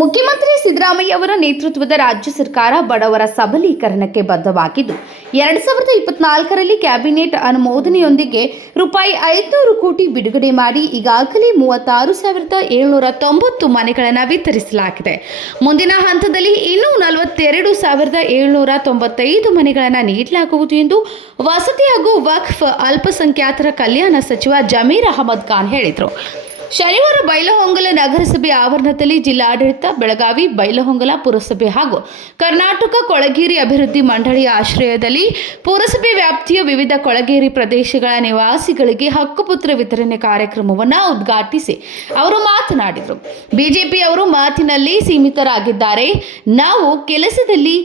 ಮುಖ್ಯಮಂತ್ರಿ ಸಿದ್ದರಾಮಯ್ಯ ಅವರ ನೇತೃತ್ವದ ರಾಜ್ಯ ಸರ್ಕಾರ ಬಡವರ ಸಬಲೀಕರಣಕ್ಕೆ ಬದ್ಧವಾಗಿದ್ದು 2024ರಲ್ಲಿ ಕ್ಯಾಬಿನೆಟ್ ಅನುಮೋದನೆಯೊಂದಿಗೆ ರೂಪಾಯಿ 500 ಕೋಟಿ ಬಿಡುಗಡೆ ಮಾಡಿ ಈಗಾಗಲೇ 36,790 ಮನೆಗಳನ್ನು ವಿತರಿಸಲಾಗಿದೆ. ಮುಂದಿನ ಹಂತದಲ್ಲಿ ಇನ್ನೂ 42,795 ಮನೆಗಳನ್ನು ನೀಡಲಾಗುವುದು ಎಂದು ವಸತಿ ಹಾಗೂ ವಕ್ಫ್ ಅಲ್ಪಸಂಖ್ಯಾತರ ಕಲ್ಯಾಣ ಸಚಿವ ಜಮೀರ್ ಅಹಮದ್ ಖಾನ್ ಹೇಳಿದರು. ಶನಿವಾರ ಬೈಲಹೊಂಗಲ ನಗರಸಭೆ ಆವರಣದಲ್ಲಿ ಜಿಲ್ಲಾಡಳಿತ, ಬೆಳಗಾವಿ, ಬೈಲಹೊಂಗಲ ಪುರಸಭೆ ಹಾಗೂ ಕರ್ನಾಟಕ ಕೊಳಗೇರಿ ಅಭಿವೃದ್ಧಿ ಮಂಡಳಿಯ ಆಶ್ರಯದಲ್ಲಿ ಪುರಸಭೆ ವ್ಯಾಪ್ತಿಯ ವಿವಿಧ ಕೊಳಗೇರಿ ಪ್ರದೇಶಗಳ ನಿವಾಸಿಗಳಿಗೆ ಹಕ್ಕುಪತ್ರ ವಿತರಣೆ ಕಾರ್ಯಕ್ರಮವನ್ನು ಉದ್ಘಾಟಿಸಿ ಅವರು ಮಾತನಾಡಿದರು. ಬಿಜೆಪಿಯವರು ಮಾತಿನಲ್ಲಿ ಸೀಮಿತರಾಗಿದ್ದಾರೆ. ನಾವು ಕೆಲಸದಲ್ಲಿ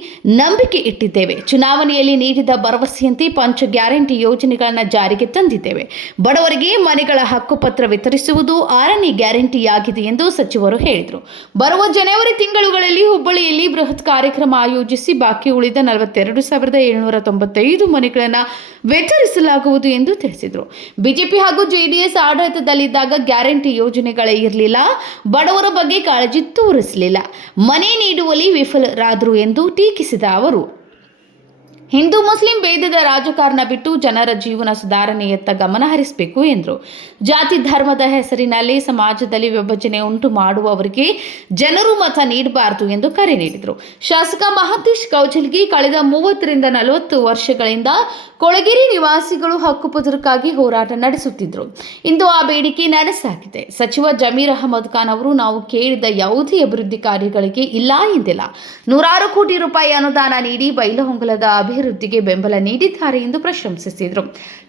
ನಂಬಿಕೆ ಇಟ್ಟಿದ್ದೇವೆ. ಚುನಾವಣೆಯಲ್ಲಿ ನೀಡಿದ ಭರವಸೆಯಂತೆ ಪಂಚ ಗ್ಯಾರಂಟಿ ಯೋಜನೆಗಳನ್ನು ಜಾರಿಗೆ ತಂದಿದ್ದೇವೆ. ಬಡವರಿಗೆ ಮನೆಗಳ ಹಕ್ಕುಪತ್ರ ವಿತರಿಸುವುದು 6ನೇ ಗ್ಯಾರಂಟಿಯಾಗಿದೆ ಎಂದು ಸಚಿವರು ಹೇಳಿದರು. ಬರುವ ಜನವರಿ ತಿಂಗಳುಗಳಲ್ಲಿ ಹುಬ್ಬಳ್ಳಿಯಲ್ಲಿ ಬೃಹತ್ ಕಾರ್ಯಕ್ರಮ ಆಯೋಜಿಸಿ ಬಾಕಿ ಉಳಿದ 42,795 ಮನೆಗಳನ್ನು ವಿತರಿಸಲಾಗುವುದು ಎಂದು ತಿಳಿಸಿದರು. ಬಿಜೆಪಿ ಹಾಗೂ ಜೆಡಿಎಸ್ ಆಡಳಿತದಲ್ಲಿದ್ದಾಗ ಗ್ಯಾರಂಟಿ ಯೋಜನೆಗಳೇ ಇರಲಿಲ್ಲ, ಬಡವರ ಬಗ್ಗೆ ಕಾಳಜಿ ತೋರಿಸಲಿಲ್ಲ, ಮನೆ ನೀಡುವಲ್ಲಿ ವಿಫಲರಾದರು ಎಂದು ಟೀಕಿಸಿದ ಅವರು, ಹಿಂದೂ ಮುಸ್ಲಿಂ ಭೇದದ ರಾಜಕಾರಣ ಬಿಟ್ಟು ಜನರ ಜೀವನ ಸುಧಾರಣೆಯತ್ತ ಗಮನ ಹರಿಸಬೇಕು ಎಂದರು. ಜಾತಿ ಧರ್ಮದ ಹೆಸರಿನಲ್ಲಿ ಸಮಾಜದಲ್ಲಿ ವಿಭಜನೆ ಉಂಟು ಮಾಡುವವರಿಗೆ ಜನರು ಮತ ನೀಡಬಾರದು ಎಂದು ಕರೆ ನೀಡಿದರು. ಶಾಸಕ ಮಹಂತೇಶ್ ಕೌಜಲ್ಗಿ ಕಳೆದ 30ರಿಂದ 40 ವರ್ಷಗಳಿಂದ ಕೊಳಗೇರಿ ನಿವಾಸಿಗಳು ಹಕ್ಕುಪತ್ರಕ್ಕಾಗಿ ಹೋರಾಟ ನಡೆಸುತ್ತಿದ್ದರು. ಇಂದು ಆ ಬೇಡಿಕೆ ನನಸಾಗಿದೆ. ಸಚಿವ ಜಮೀರ್ ಅಹಮದ್ ಖಾನ್ ಅವರು ನಾವು ಕೇಳಿದ ಯಾವುದೇ ಅಭಿವೃದ್ಧಿ ಕಾರ್ಯಗಳಿಗೆ ಇಲ್ಲ ಎಂದಿಲ್ಲ. 100 ಕೋಟಿ ರೂಪಾಯಿ ಅನುದಾನ ನೀಡಿ ಬೈಲಹೊಂಗಲದ ಅಭಿವೃದ್ಧಿಗೆ ಬೆಂಬಲ ನೀಡಿದ್ದಾರೆ ಎಂದು ಪ್ರಶಂಸಿಸಿದರು.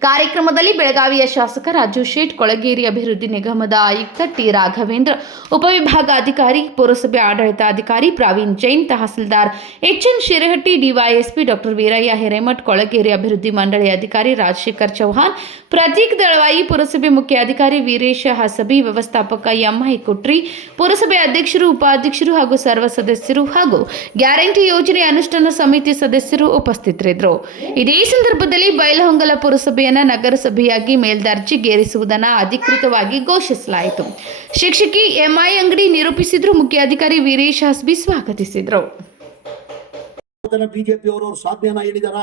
ಕಾರ್ಯಕ್ರಮದಲ್ಲಿ ಬೆಳಗಾವಿಯ ಶಾಸಕ ರಾಜು ಶೇಟ್, ಕೊಳಗೇರಿ ಅಭಿವೃದ್ಧಿ ನಿಗಮದ ಆಯುಕ್ತ ಟಿ ರಾಘವೇಂದ್ರ, ಉಪವಿಭಾಗಾಧಿಕಾರಿ, ಪುರಸಭೆ ಆಡಳಿತಾಧಿಕಾರಿ Praveen Jain, tahsildar H N Shirahatti, DYSP doctor Veerayya Hiremath, ಕೊಳಗೇರಿ ಅಭಿವೃದ್ಧಿ ಮಂಡಳಿ ಅಧಿಕಾರಿ ರಾಜಶೇಖರ್ ಚೌಹಾಣ್, ಪ್ರತೀಕ್ ದಳವಾಯಿ, ಪುರಸಭೆ ಮುಖ್ಯಾಧಿಕಾರಿ ವೀರೇಶ ಹಸಬಿ, ವ್ಯವಸ್ಥಾಪಕ ಎಂಐ ಕುಟ್ರಿ, ಪುರಸಭೆ ಅಧ್ಯಕ್ಷರು, ಉಪಾಧ್ಯಕ್ಷರು ಹಾಗೂ ಸರ್ವ ಸದಸ್ಯರು ಹಾಗೂ ಗ್ಯಾರಂಟಿ ಯೋಜನೆ ಅನುಷ್ಠಾನ ಸಮಿತಿ ಸದಸ್ಯರು ಉಪಸ್ಥಿತರಿದ್ದರು. ಇದೇ ಸಂದರ್ಭದಲ್ಲಿ ಬೈಲಹೊಂಗಲ ಪುರಸಭೆಯನ್ನು ನಗರಸಭೆಯಾಗಿ ಮೇಲ್ದರ್ಜೆಗೇರಿಸುವುದನ್ನು ಅಧಿಕೃತವಾಗಿ ಘೋಷಿಸಲಾಯಿತು. ಶಿಕ್ಷಕಿ ಎಂಐ ಅಂಗಡಿ ನಿರೂಪಿಸಿದ್ರು. ಮುಖ್ಯಾಧಿಕಾರಿ ವೀರೇಶ್ ಹಸ್ಬಿ ಸ್ವಾಗತಿಸಿದರು. ಬಿಜೆಪಿಯವರು ಸಾಧನೆಯನ್ನ ಹೇಳಿದಾರ.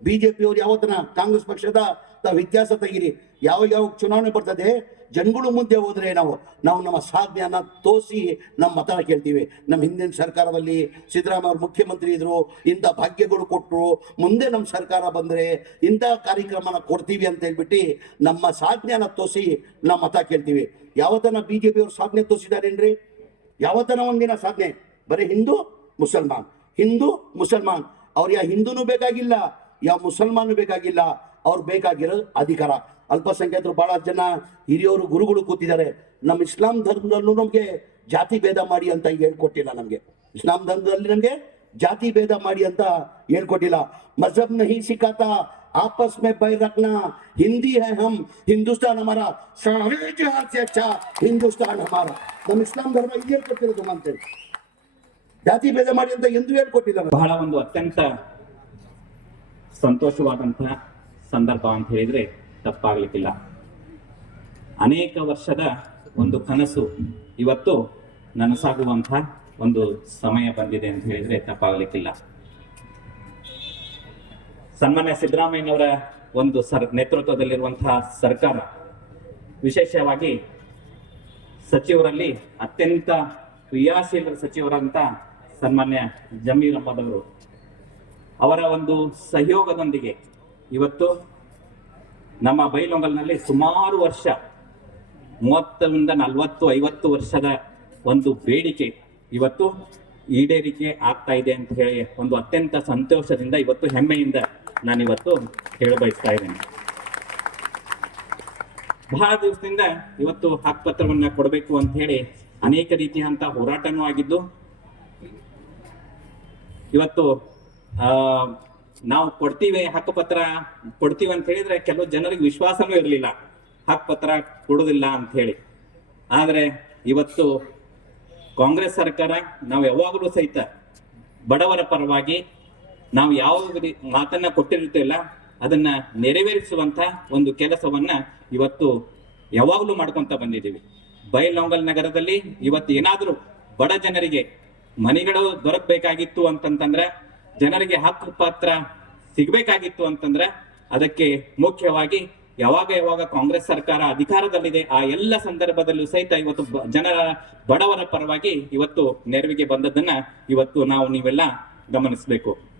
ಬಿಜೆಪಿಯವರು ಯಾವತ್ತನ ಕಾಂಗ್ರೆಸ್ ಪಕ್ಷದ ವ್ಯತ್ಯಾಸ ತೆಗಿರಿ. ಯಾವ ಚುನಾವಣೆ ಬರ್ತದೆ, ಜನಗಳು ಮುಂದೆ ಹೋದ್ರೆ ನಾವು ನಮ್ಮ ಸಾಧನೆಯನ್ನ ತೋರಿಸಿ ನಮ್ಮ ಮತ ಕೇಳ್ತೀವಿ. ನಮ್ಮ ಹಿಂದಿನ ಸರ್ಕಾರದಲ್ಲಿ ಸಿದ್ದರಾಮಯ್ಯ ಅವರು ಮುಖ್ಯಮಂತ್ರಿ ಇದ್ರು, ಇಂಥ ಭಾಗ್ಯಗಳು ಕೊಟ್ಟರು, ಮುಂದೆ ನಮ್ಮ ಸರ್ಕಾರ ಬಂದರೆ ಇಂಥ ಕಾರ್ಯಕ್ರಮನ ಕೊಡ್ತೀವಿ ಅಂತ ಹೇಳ್ಬಿಟ್ಟು ನಮ್ಮ ಸಾಧನೆಯನ್ನ ತೋರಿಸಿ ನಮ್ಮ ಮತ ಕೇಳ್ತೀವಿ. ಯಾವತ್ತನ ಬಿಜೆಪಿಯವರು ಸಾಧನೆ ತೋರಿಸಿದಾರೇನ್ರಿ? ಯಾವತ್ತನ ಒಂದಿನ ಸಾಧನೆ ಬರೀ ಹಿಂದೂ ಮುಸಲ್ಮಾನ್ ಅವ್ರು ಯಾವ ಹಿಂದೂನು ಬೇಕಾಗಿಲ್ಲ, ಯಾವ ಮುಸಲ್ಮಾನು ಬೇಕಾಗಿಲ್ಲ. ಅವ್ರು ಬೇಕಾಗಿರೋದು ಅಧಿಕಾರ. ಅಲ್ಪಸಂಖ್ಯಾತರು ಬಹಳ ಜನ ಹಿರಿಯವರು ಗುರುಗಳು ಕೂತಿದ್ದಾರೆ. ನಮ್ಮ ಇಸ್ಲಾಂ ಧರ್ಮದಲ್ಲೂ ನಮಗೆ ಜಾತಿ ಭೇದ ಮಾಡಿ ಅಂತ ಹೇಳ್ಕೊಟ್ಟಿಲ್ಲ. ನಮಗೆ ಇಸ್ಲಾಂ ಧರ್ಮದಲ್ಲಿ ನಮಗೆ ಜಾತಿ ಭೇದ ಮಾಡಿ ಅಂತ ಹೇಳ್ಕೊಟ್ಟಿಲ್ಲ. ಮಜಹಬ್ ನಹೀ ಸಿಖಾತಾ आपस में बैर रखना, हिंदी है हम, हिंदुस्तान हमारा, सारे जहां से अच्छा हिंदुस्तान हमारा. ನಮ್ಮ ಇಸ್ಲಾಂ ಧರ್ಮ ಇದು ಹೇಳ್ಕೊಟ್ಟಿರೋದು ಅಂತೇಳಿ ಜಾತಿ ಭೇದ ಮಾಡಿ ಅಂತ ಎಂದು ಹೇಳ್ಕೊಟ್ಟಿಲ್ಲ. ಬಹಳ ಒಂದು ಅತ್ಯಂತ ಸಂತೋಷವಾದಂತಹ ಸಂದರ್ಭ ಅಂತ ಹೇಳಿದ್ರೆ ತಪ್ಪಾಗ್ಲಿಕ್ಕಿಲ್ಲ. ಅನೇಕ ವರ್ಷದ ಒಂದು ಕನಸು ಇವತ್ತು ನನಸಾಗುವಂತಹ ಒಂದು ಸಮಯ ಬಂದಿದೆ ಅಂತ ಹೇಳಿದ್ರೆ ತಪ್ಪಾಗ್ಲಿಕ್ಕಿಲ್ಲ. ಸನ್ಮಾನ್ಯ ಸಿದ್ದರಾಮಯ್ಯನವರ ಒಂದು ನೇತೃತ್ವದಲ್ಲಿರುವಂತಹ ಸರ್ಕಾರ, ವಿಶೇಷವಾಗಿ ಸಚಿವರಲ್ಲಿ ಅತ್ಯಂತ ಕ್ರಿಯಾಶೀಲ ಸಚಿವರಂತ ಸನ್ಮಾನ್ಯ ಜಮೀರ್ ಅಹಮದ್ ಅವರು, ಅವರ ಒಂದು ಸಹಯೋಗದೊಂದಿಗೆ ಇವತ್ತು ನಮ್ಮ ಬೈಲಹೊಂಗಲನಲ್ಲಿ ಸುಮಾರು ವರ್ಷ 30ರಿಂದ 40-50 ವರ್ಷದ ಒಂದು ಬೇಡಿಕೆ ಇವತ್ತು ಈಡೇರಿಕೆ ಆಗ್ತಾ ಇದೆ ಅಂತ ಹೇಳಿ ಒಂದು ಅತ್ಯಂತ ಸಂತೋಷದಿಂದ ಇವತ್ತು ಹೆಮ್ಮೆಯಿಂದ ನಾನಿವತ್ತು ಹೇಳಬಯಸ್ತಾ ಇದ್ದೇನೆ. ಬಹಳ ದಿವಸದಿಂದ ಇವತ್ತು ಹಕ್ಕುಪತ್ರವನ್ನ ಕೊಡಬೇಕು ಅಂತ ಹೇಳಿ ಅನೇಕ ರೀತಿಯಂತ ಹೋರಾಟನೂ ಆಗಿದ್ದು, ಇವತ್ತು ನಾವು ಹಕ್ಕುಪತ್ರ ಕೊಡ್ತೀವಿ ಅಂತ ಹೇಳಿದ್ರೆ ಕೆಲವು ಜನರಿಗೆ ವಿಶ್ವಾಸನೂ ಇರಲಿಲ್ಲ, ಹಕ್ಕುಪತ್ರ ಕೊಡೋದಿಲ್ಲ ಅಂತ ಹೇಳಿ. ಆದ್ರೆ ಇವತ್ತು ಕಾಂಗ್ರೆಸ್ ಸರ್ಕಾರ ನಾವು ಯಾವಾಗಲೂ ಸಹಿತ ಬಡವರ ಪರವಾಗಿ ನಾವು ಯಾವ ಮಾತನ್ನ ಕೊಟ್ಟಿರ್ತೀವಲ್ಲ ಅದನ್ನ ನೆರವೇರಿಸುವಂತ ಒಂದು ಕೆಲಸವನ್ನ ಇವತ್ತು ಯಾವಾಗಲೂ ಮಾಡ್ಕೊಂತ ಬಂದಿದ್ದೀವಿ. ಬೈಲಹೊಂಗಲ ನಗರದಲ್ಲಿ ಇವತ್ತು ಏನಾದರೂ ಬಡ ಜನರಿಗೆ ಮನೆಗಳು ದೊರಕಬೇಕಾಗಿತ್ತು ಅಂತಂತಂದ್ರೆ, ಜನರಿಗೆ ಹಕ್ಕು ಪತ್ರ ಸಿಗ್ಬೇಕಾಗಿತ್ತು ಅಂತಂದ್ರೆ, ಅದಕ್ಕೆ ಮುಖ್ಯವಾಗಿ ಯಾವಾಗ ಕಾಂಗ್ರೆಸ್ ಸರ್ಕಾರ ಅಧಿಕಾರದಲ್ಲಿದೆ ಆ ಎಲ್ಲ ಸಂದರ್ಭದಲ್ಲೂ ಸಹಿತ ಇವತ್ತು ಬಡವರ ಪರವಾಗಿ ಇವತ್ತು ನೆರವಿಗೆ ಬಂದದ್ದನ್ನ ಇವತ್ತು ನೀವೆಲ್ಲ ಗಮನಿಸಬೇಕು.